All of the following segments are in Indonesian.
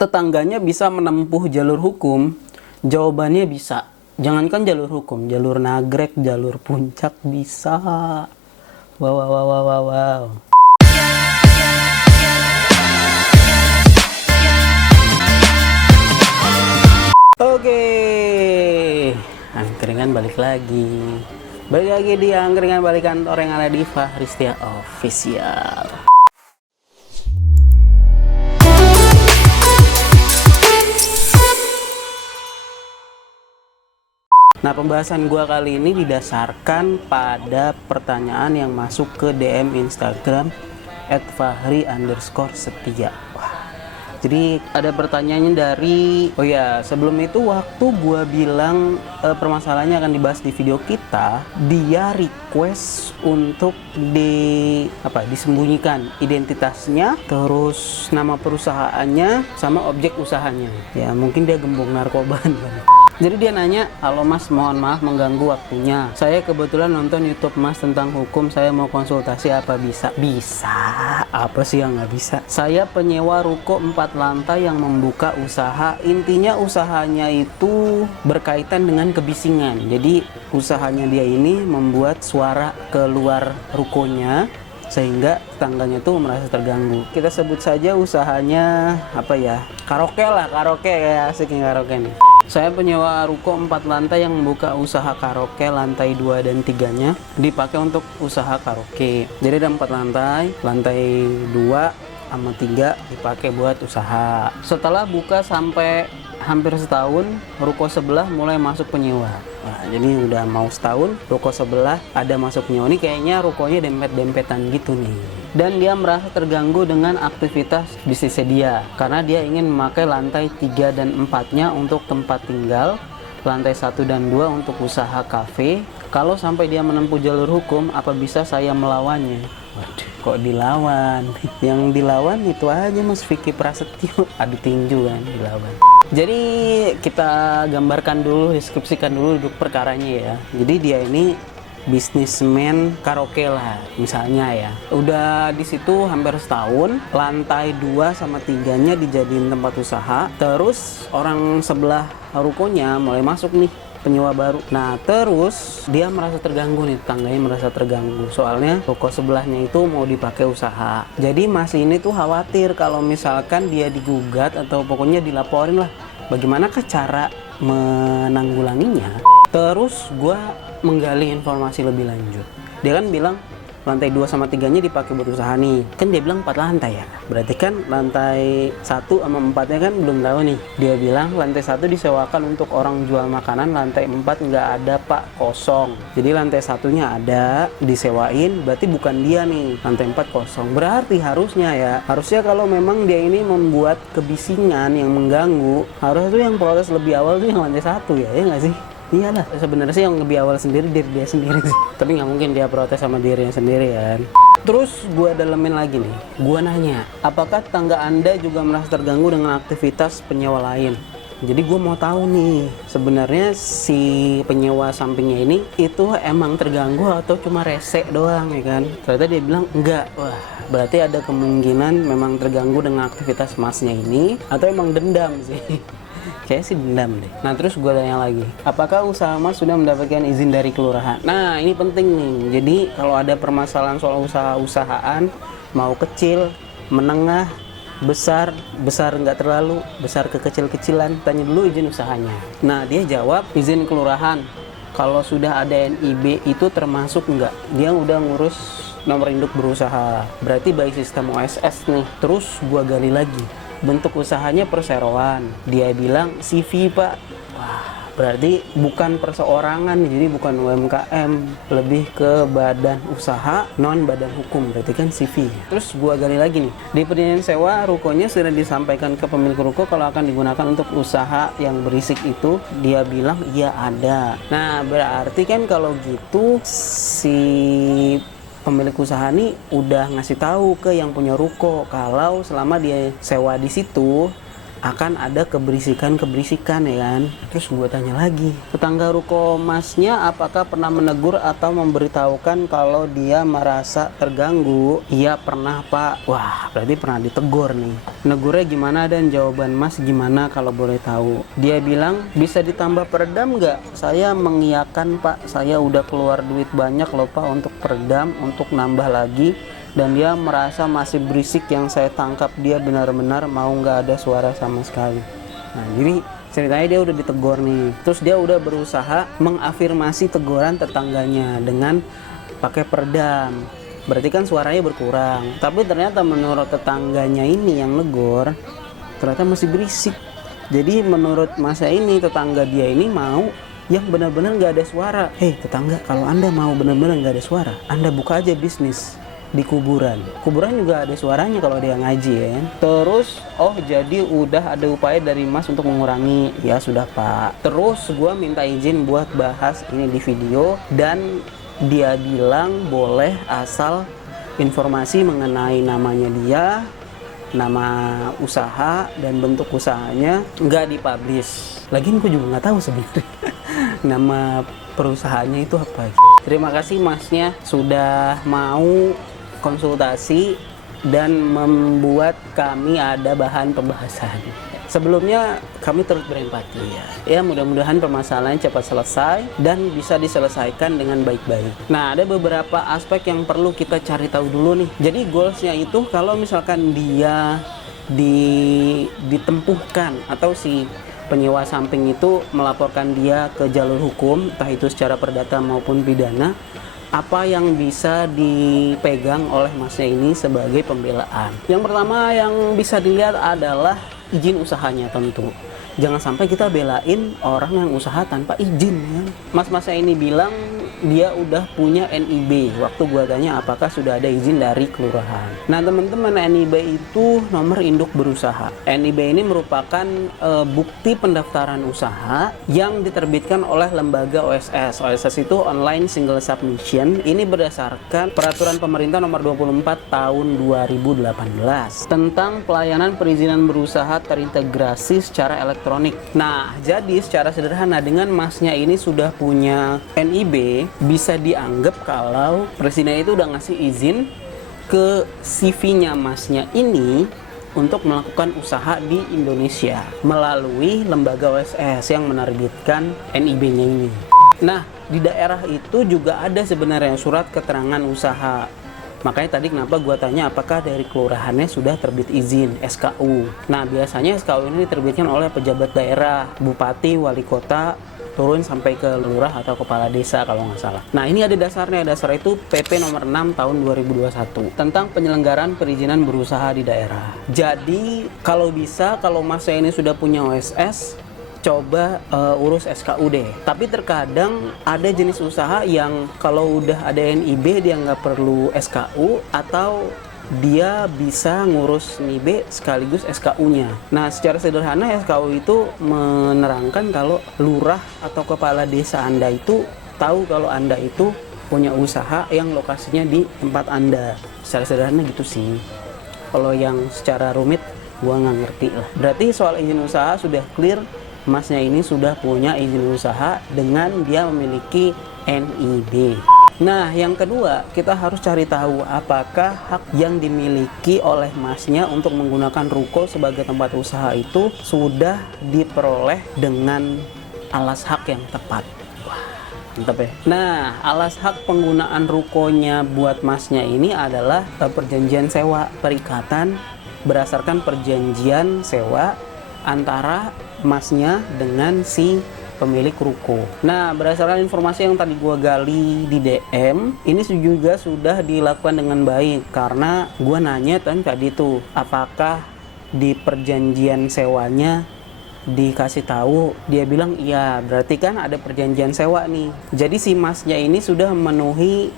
tetangganya bisa menempuh jalur hukum? Jawabannya bisa. Jangankan jalur hukum, jalur nagrek, jalur puncak bisa. Wow, wow, wow, wow, wow, wow. Oke, angkringan balik lagi. Balik lagi di angkringan balik kantor yang ada di Fahristia Official. Nah, pembahasan gua kali ini didasarkan pada pertanyaan yang masuk ke DM Instagram @fahri_setia. Jadi ada pertanyaannya dari, oh ya, sebelum itu waktu gua bilang permasalahannya akan dibahas di video kita, dia request untuk disembunyikan identitasnya, terus nama perusahaannya sama objek usahanya. Ya, mungkin dia gembong narkoba. Jadi dia nanya, halo mas, mohon maaf mengganggu waktunya. Saya kebetulan nonton YouTube mas tentang hukum, saya mau konsultasi, apa bisa? Bisa, apa sih yang nggak bisa? Saya penyewa ruko 4 lantai yang membuka usaha. Intinya usahanya itu berkaitan dengan kebisingan. Jadi usahanya dia ini membuat suara keluar rukonya, sehingga tetangganya tuh merasa terganggu. Kita sebut saja usahanya karaoke lah, karaoke, kayak asiknya karaoke nih. Saya penyewa ruko 4 lantai yang membuka usaha karaoke, lantai 2 dan 3-nya dipakai untuk usaha karaoke. Jadi ada 4 lantai, lantai 2 sama 3 dipakai buat usaha. Setelah buka sampai hampir setahun, ruko sebelah mulai masuk penyewa. Nah, jadi udah mau setahun, ruko sebelah ada masuk penyewa. Ini kayaknya rukonya dempet-dempetan gitu nih. Dan dia merasa terganggu dengan aktivitas bisnisnya dia, karena dia ingin memakai lantai 3 dan 4-nya untuk tempat tinggal, lantai 1 dan 2 untuk usaha kafe. Kalau sampai dia menempuh jalur hukum, apa bisa saya melawannya? Waduh, kok dilawan? Yang dilawan itu aja Mas Vicky Prasetyo, adu tinju kan dilawan. Jadi kita gambarkan dulu, deskripsikan dulu duduk perkaranya ya. Jadi dia ini bisnismen karaoke lah misalnya ya. Udah di situ hampir setahun, lantai 2 sama 3-nya dijadiin tempat usaha. Terus orang sebelah rukonya mulai masuk nih, penyewa baru. Nah, terus dia merasa terganggu nih, tetangganya merasa terganggu. Soalnya ruko sebelahnya itu mau dipakai usaha. Jadi Mas ini tuh khawatir kalau misalkan dia digugat atau pokoknya dilaporin lah. Bagaimanakah cara menanggulanginya? Terus gua menggali informasi lebih lanjut. Dia kan bilang lantai 2 sama 3-nya dipakai buat usaha nih. Kan dia bilang 4 lantai ya. Berarti kan lantai 1 sama 4-nya kan belum tahu nih. Dia bilang lantai 1 disewakan untuk orang jual makanan, lantai 4 nggak ada pak, kosong. Jadi lantai 1-nya ada, disewain, berarti bukan dia nih. Lantai 4 kosong. Berarti harusnya kalau memang dia ini membuat kebisingan yang mengganggu, harusnya tuh yang protes lebih awal tuh yang lantai 1 ya nggak sih? Iyalah, sebenarnya sih yang lebih awal sendiri diri dia sendiri sih. Tapi nggak mungkin dia protes sama dirinya sendiri kan. Terus gue dalemin lagi nih, gue nanya, apakah tetangga anda juga merasa terganggu dengan aktivitas penyewa lain? Jadi gue mau tahu nih, sebenarnya si penyewa sampingnya ini itu emang terganggu atau cuma rese doang ya kan? Ternyata dia bilang enggak. Wah, berarti ada kemungkinan memang terganggu dengan aktivitas masnya ini, atau emang dendam sih. Kayaknya sih dendam deh. Nah, terus gue tanya lagi, apakah usaha mas sudah mendapatkan izin dari kelurahan? Nah, ini penting nih. Jadi kalau ada permasalahan soal usaha-usahaan, mau kecil, menengah, besar nggak terlalu, besar ke kecil-kecilan, tanya dulu izin usahanya. Nah, dia jawab izin kelurahan. Kalau sudah ada NIB itu termasuk nggak? Dia udah ngurus nomor induk berusaha. Berarti by sistem OSS nih. Terus gue gali lagi, bentuk usahanya perseroan. Dia bilang CV pak. Wah, berarti bukan perseorangan, jadi bukan UMKM, lebih ke badan usaha non badan hukum, berarti kan CV. Terus gua gali lagi nih, di perjanjian sewa rukonya sudah disampaikan ke pemilik ruko kalau akan digunakan untuk usaha yang berisik itu. Dia bilang iya ada. Nah, berarti kan kalau gitu si pemilik usaha nih udah ngasih tahu ke yang punya ruko kalau selama dia sewa di situ akan ada keberisikan ya kan. Terus gue tanya lagi, tetangga ruko masnya apakah pernah menegur atau memberitahukan kalau dia merasa terganggu? Iya pernah pak. Wah berarti pernah ditegur nih. Negurnya gimana dan jawaban mas gimana kalau boleh tahu? Dia bilang bisa ditambah peredam nggak? Saya mengiyakan pak, saya udah keluar duit banyak loh pak untuk peredam, untuk nambah lagi. Dan dia merasa masih berisik, yang saya tangkap dia benar-benar mau nggak ada suara sama sekali. Nah jadi ceritanya dia udah ditegur nih, terus dia udah berusaha mengafirmasi teguran tetangganya dengan pakai peredam, berarti kan suaranya berkurang. Tapi ternyata menurut tetangganya ini yang negor, ternyata masih berisik. Jadi menurut masa ini tetangga dia ini mau yang benar-benar nggak ada suara. Tetangga, kalau anda mau benar-benar nggak ada suara, anda buka aja bisnis di kuburan juga ada suaranya kalau dia ngaji ya. Terus jadi udah ada upaya dari mas untuk mengurangi. Ya sudah pak. Terus gue minta izin buat bahas ini di video, dan dia bilang boleh asal informasi mengenai namanya dia, nama usaha dan bentuk usahanya nggak dipublish. Lagian gue juga nggak tahu sebenarnya nama perusahaannya itu apa. Terima kasih masnya sudah mau konsultasi dan membuat kami ada bahan pembahasan. Sebelumnya kami turut berempati ya mudah-mudahan permasalahannya cepat selesai dan bisa diselesaikan dengan baik-baik. Nah ada beberapa aspek yang perlu kita cari tahu dulu nih. Jadi goalsnya itu kalau misalkan dia ditempuhkan atau si penyewa samping itu melaporkan dia ke jalur hukum, entah itu secara perdata maupun pidana, apa yang bisa dipegang oleh masnya ini sebagai pembelaan. Yang pertama yang bisa dilihat adalah izin usahanya tentu. Jangan sampai kita belain orang yang usaha tanpa izin ya. Mas-masnya ini bilang dia udah punya NIB. Waktu gua tanya apakah sudah ada izin dari kelurahan. Nah teman-teman, NIB itu nomor induk berusaha. NIB ini merupakan bukti pendaftaran usaha yang diterbitkan oleh lembaga OSS. OSS itu Online Single Submission. Ini berdasarkan peraturan pemerintah nomor 24 tahun 2018 tentang pelayanan perizinan berusaha terintegrasi secara elektronik. Nah jadi secara sederhana dengan masnya ini sudah punya NIB, bisa dianggap kalau presiden itu udah ngasih izin ke CV-nya masnya ini untuk melakukan usaha di Indonesia melalui lembaga OSS yang menerbitkan NIB-nya ini. Nah, di daerah itu juga ada sebenarnya surat keterangan usaha. Makanya tadi kenapa gua tanya apakah dari kelurahannya sudah terbit izin SKU. Nah, biasanya SKU ini diterbitkan oleh pejabat daerah, bupati, wali kota, turun sampai ke lurah atau kepala desa kalau nggak salah. Nah ini ada dasarnya, dasar itu PP nomor 6 tahun 2021 tentang penyelenggaraan perizinan berusaha di daerah. Jadi kalau bisa, kalau masnya ini sudah punya OSS, coba urus SKU deh. Tapi terkadang ada jenis usaha yang kalau udah ada NIB dia nggak perlu SKU, atau dia bisa ngurus NIB sekaligus SKU-nya. Nah, secara sederhana SKU itu menerangkan kalau lurah atau kepala desa Anda itu tahu kalau Anda itu punya usaha yang lokasinya di tempat Anda. Secara sederhana gitu sih. Kalau yang secara rumit gua nggak ngerti lah. Berarti soal izin usaha sudah clear, masnya ini sudah punya izin usaha dengan dia memiliki NIB. Nah, yang kedua, kita harus cari tahu apakah hak yang dimiliki oleh masnya untuk menggunakan ruko sebagai tempat usaha itu sudah diperoleh dengan alas hak yang tepat. Wah, mantap ya. Nah, alas hak penggunaan rukonya buat masnya ini adalah perjanjian sewa, perikatan berdasarkan perjanjian sewa antara masnya dengan si pemilik ruko. Nah, berdasarkan informasi yang tadi gua gali di DM, ini juga sudah dilakukan dengan baik karena gua nanya tadi tuh, apakah di perjanjian sewanya dikasih tahu, dia bilang iya, berarti kan ada perjanjian sewa nih. Jadi si masnya ini sudah memenuhi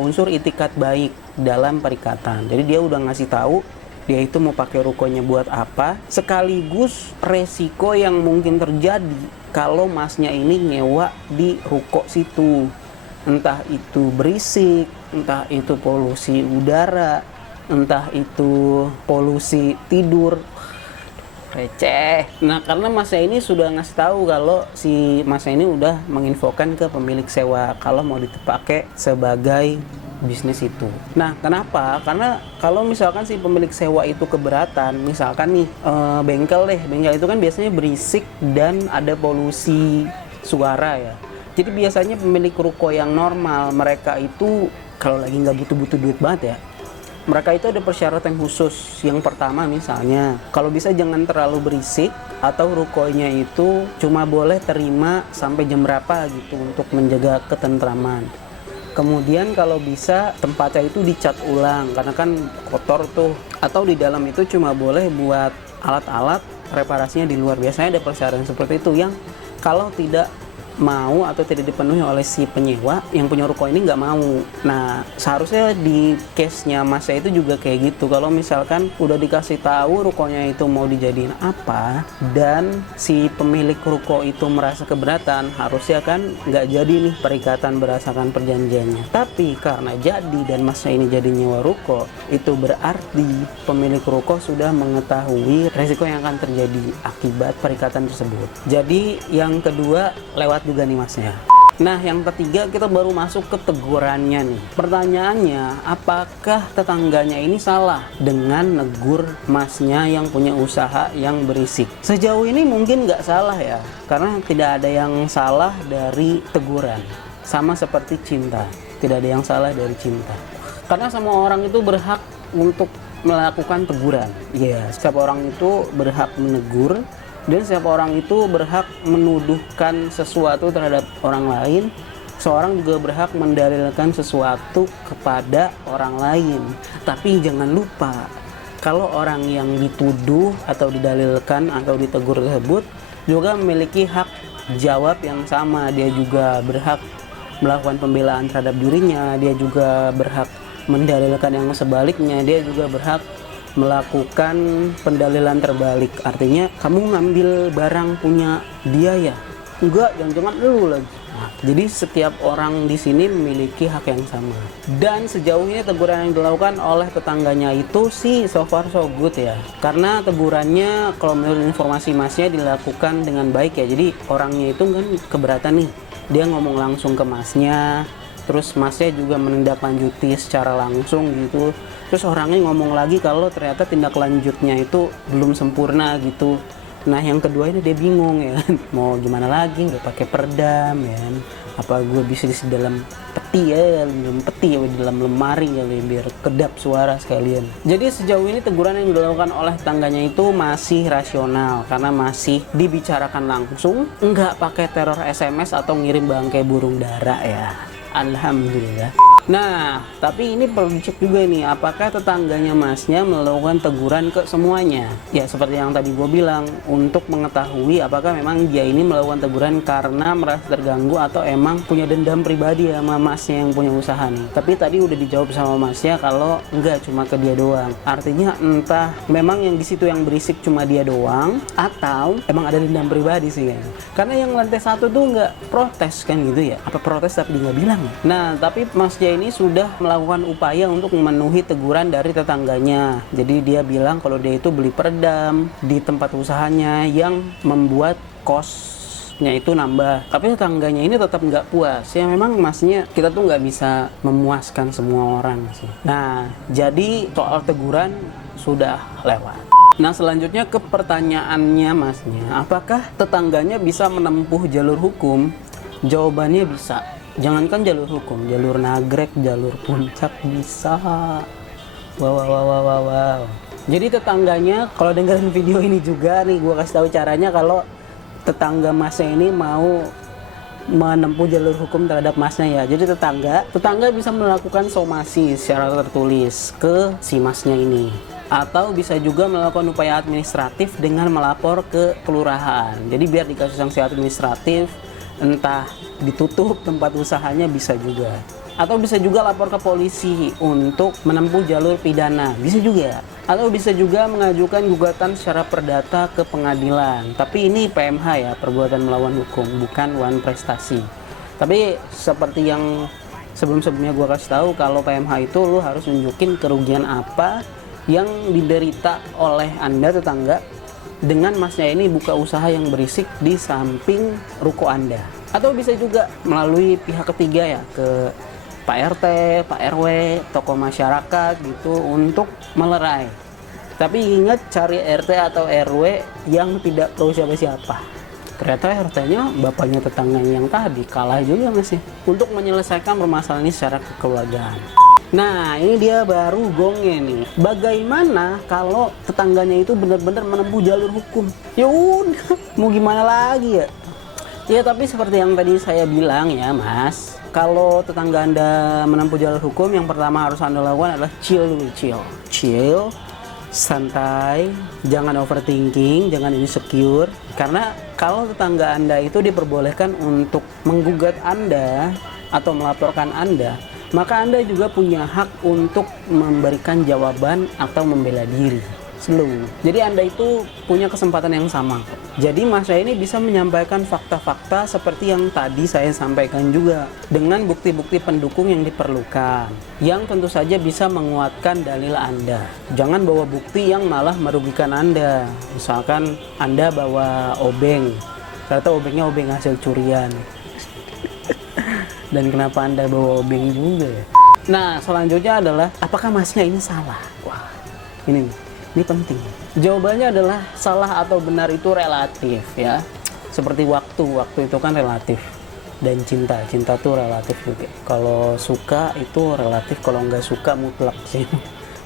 unsur itikat baik dalam perikatan. Jadi dia udah ngasih tahu dia itu mau pakai rukonya buat apa, sekaligus resiko yang mungkin terjadi kalau masnya ini nyewa di ruko situ, entah itu berisik, entah itu polusi udara, entah itu polusi tidur. receh. Nah, karena masnya ini sudah ngasih tahu kalau si masnya ini udah menginfokan ke pemilik sewa kalau mau dipakai sebagai bisnis itu. Nah, kenapa? Karena kalau misalkan si pemilik sewa itu keberatan, misalkan nih bengkel itu kan biasanya berisik dan ada polusi suara ya. Jadi biasanya pemilik ruko yang normal, mereka itu kalau lagi nggak butuh-butuh duit banget ya, mereka itu ada persyaratan khusus. Yang pertama misalnya, kalau bisa jangan terlalu berisik, atau rukonya itu cuma boleh terima sampai jam berapa gitu untuk menjaga ketentraman. Kemudian kalau bisa tempatnya itu dicat ulang karena kan kotor tuh. Atau di dalam itu cuma boleh buat alat-alat, reparasinya di luar. Biasanya ada persyaratan seperti itu yang kalau tidak mau atau tidak dipenuhi oleh si penyewa, yang punya ruko ini nggak mau. Nah, seharusnya di case-nya Masnya itu juga kayak gitu. Kalau misalkan udah dikasih tahu rukonya itu mau dijadiin apa dan si pemilik ruko itu merasa keberatan, harusnya kan nggak jadi nih perikatan berdasarkan perjanjiannya. Tapi karena jadi dan Masnya ini jadi nyewa ruko, itu berarti pemilik ruko sudah mengetahui resiko yang akan terjadi akibat perikatan tersebut. Jadi yang kedua lewat juga nih Masnya. Nah, yang ketiga kita baru masuk ke tegurannya nih. Pertanyaannya, apakah tetangganya ini salah dengan negur Masnya yang punya usaha yang berisik? Sejauh ini mungkin nggak salah ya, karena tidak ada yang salah dari teguran. Sama seperti cinta, tidak ada yang salah dari cinta. Karena semua orang itu berhak untuk melakukan teguran. Ya, setiap orang itu berhak menegur. Dan setiap orang itu berhak menuduhkan sesuatu terhadap orang lain. Seorang juga berhak mendalilkan sesuatu kepada orang lain. Tapi jangan lupa, kalau orang yang dituduh atau didalilkan atau ditegur tersebut juga memiliki hak jawab yang sama. Dia juga berhak melakukan pembelaan terhadap dirinya. Dia juga berhak mendalilkan yang sebaliknya. Dia juga berhak melakukan pendalilan terbalik. Artinya kamu ngambil barang punya dia ya? Enggak, jangan-jangan lu lagi. Nah, jadi setiap orang di sini memiliki hak yang sama. Dan sejauh ini teguran yang dilakukan oleh tetangganya itu sih so far so good ya. Karena tegurannya kalau menurut informasi Masnya dilakukan dengan baik ya. Jadi orangnya itu kan keberatan nih. Dia ngomong langsung ke Masnya. Terus Masnya juga menindaklanjuti secara langsung gitu. Terus orangnya ngomong lagi kalau ternyata tindak lanjutnya itu belum sempurna gitu. Nah, yang kedua ini dia bingung ya kan. Mau gimana lagi, udah pakai peredam ya kan. Apa gue bisa di dalam peti ya, dalam peti ya, di dalam lemari ya, biar kedap suara sekalian. Jadi sejauh ini teguran yang dilakukan oleh tangganya itu masih rasional karena masih dibicarakan langsung, nggak pakai teror SMS atau ngirim bangkai burung dara ya. Alhamdulillah. Nah, tapi ini perlu dicek juga nih, apakah tetangganya Masnya melakukan teguran ke semuanya? Ya, seperti yang tadi gue bilang, untuk mengetahui apakah memang dia ini melakukan teguran karena merasa terganggu atau emang punya dendam pribadi sama Masnya yang punya usaha nih. Tapi tadi udah dijawab sama Masnya kalau enggak, cuma ke dia doang. Artinya entah memang yang di situ yang berisik cuma dia doang, atau emang ada dendam pribadi sih kan. Karena yang lantai satu tuh nggak protes kan gitu ya. Apa protes tapi dia nggak bilang ya? Nah, tapi Masnya ini sudah melakukan upaya untuk memenuhi teguran dari tetangganya. Jadi dia bilang kalau dia itu beli peredam di tempat usahanya yang membuat kosnya itu nambah. Tapi tetangganya ini tetap nggak puas. Ya memang Masnya kita tuh nggak bisa memuaskan semua orang sih. Nah, jadi soal teguran sudah lewat. Nah, selanjutnya ke pertanyaannya Masnya, apakah tetangganya bisa menempuh jalur hukum? Jawabannya bisa. Jangankan jalur hukum, jalur nagrek, jalur puncak bisa. Wow. Jadi tetangganya, kalau dengerin video ini juga nih, gue kasih tahu caranya kalau tetangga Masnya ini mau menempuh jalur hukum terhadap Masnya ya. Jadi tetangga bisa melakukan somasi secara tertulis ke si Masnya ini. Atau bisa juga melakukan upaya administratif dengan melapor ke kelurahan. Jadi biar dikasih sanksi administratif, entah ditutup tempat usahanya bisa juga. Atau bisa juga lapor ke polisi untuk menempuh jalur pidana, bisa juga. Atau bisa juga mengajukan gugatan secara perdata ke pengadilan. Tapi ini PMH ya, perbuatan melawan hukum, bukan wan prestasi. Tapi seperti yang sebelum-sebelumnya gue kasih tahu, kalau PMH itu lo harus nunjukin kerugian apa yang diderita oleh Anda tetangga dengan masnya ini buka usaha yang berisik di samping ruko Anda. Atau bisa juga melalui pihak ketiga ya, ke Pak RT, Pak RW, tokoh masyarakat gitu untuk melerai. Tapi ingat, cari RT atau RW yang tidak tahu siapa-siapa. Ternyata RT-nya bapaknya tetangganya yang tadi, kalah juga masih untuk menyelesaikan permasalahan ini secara kekeluargaan. Nah, ini dia baru gongnya nih. Bagaimana kalau tetangganya itu benar-benar menempuh jalur hukum? Ya udah, mau gimana lagi ya? Ya, tapi seperti yang tadi saya bilang ya, Mas. Kalau tetangga Anda menempuh jalur hukum, yang pertama harus Anda lakukan adalah chill dulu, chill, santai, jangan overthinking, jangan insecure. Karena kalau tetangga Anda itu diperbolehkan untuk menggugat Anda atau melaporkan Anda, maka Anda juga punya hak untuk memberikan jawaban atau membela diri seluruhnya. Jadi Anda itu punya kesempatan yang sama. Jadi Mas ini bisa menyampaikan fakta-fakta seperti yang tadi saya sampaikan juga, dengan bukti-bukti pendukung yang diperlukan, yang tentu saja bisa menguatkan dalil Anda. Jangan bawa bukti yang malah merugikan Anda. Misalkan Anda bawa obeng, ternyata obengnya obeng hasil curian. Dan kenapa Anda bawa obeng juga ya? Nah, selanjutnya adalah apakah Masnya ini salah? Wah, ini penting. Jawabannya adalah salah atau benar itu relatif ya. Seperti waktu itu kan relatif. Dan cinta tuh relatif juga. Kalau suka itu relatif, kalau nggak suka mutlak sih.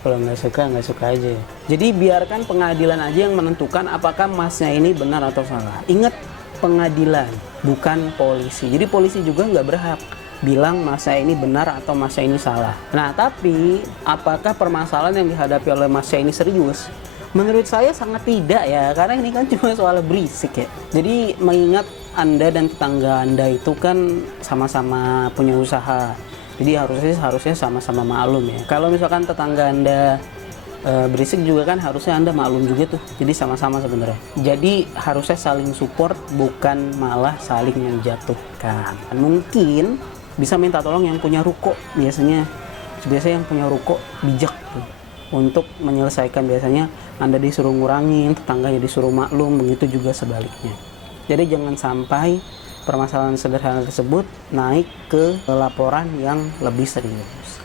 Kalau nggak suka aja. Jadi biarkan pengadilan aja yang menentukan apakah Masnya ini benar atau salah. Ingat, pengadilan, bukan polisi. Jadi polisi juga nggak berhak bilang Masnya ini benar atau Masnya ini salah. Nah, tapi apakah permasalahan yang dihadapi oleh Masnya ini serius? Menurut saya sangat tidak ya, karena ini kan cuma soal berisik ya. Jadi mengingat Anda dan tetangga Anda itu kan sama-sama punya usaha, jadi harusnya sama-sama maklum ya. Kalau misalkan tetangga Anda berisik juga kan harusnya Anda maklum juga tuh. Jadi sama-sama sebenarnya. Jadi harusnya saling support, bukan malah saling menjatuhkan. Mungkin bisa minta tolong yang punya ruko. Biasanya yang punya ruko bijak tuh untuk menyelesaikan. Biasanya Anda disuruh ngurangin, tetangganya disuruh maklum, begitu juga sebaliknya. Jadi jangan sampai permasalahan sederhana tersebut naik ke laporan yang lebih serius.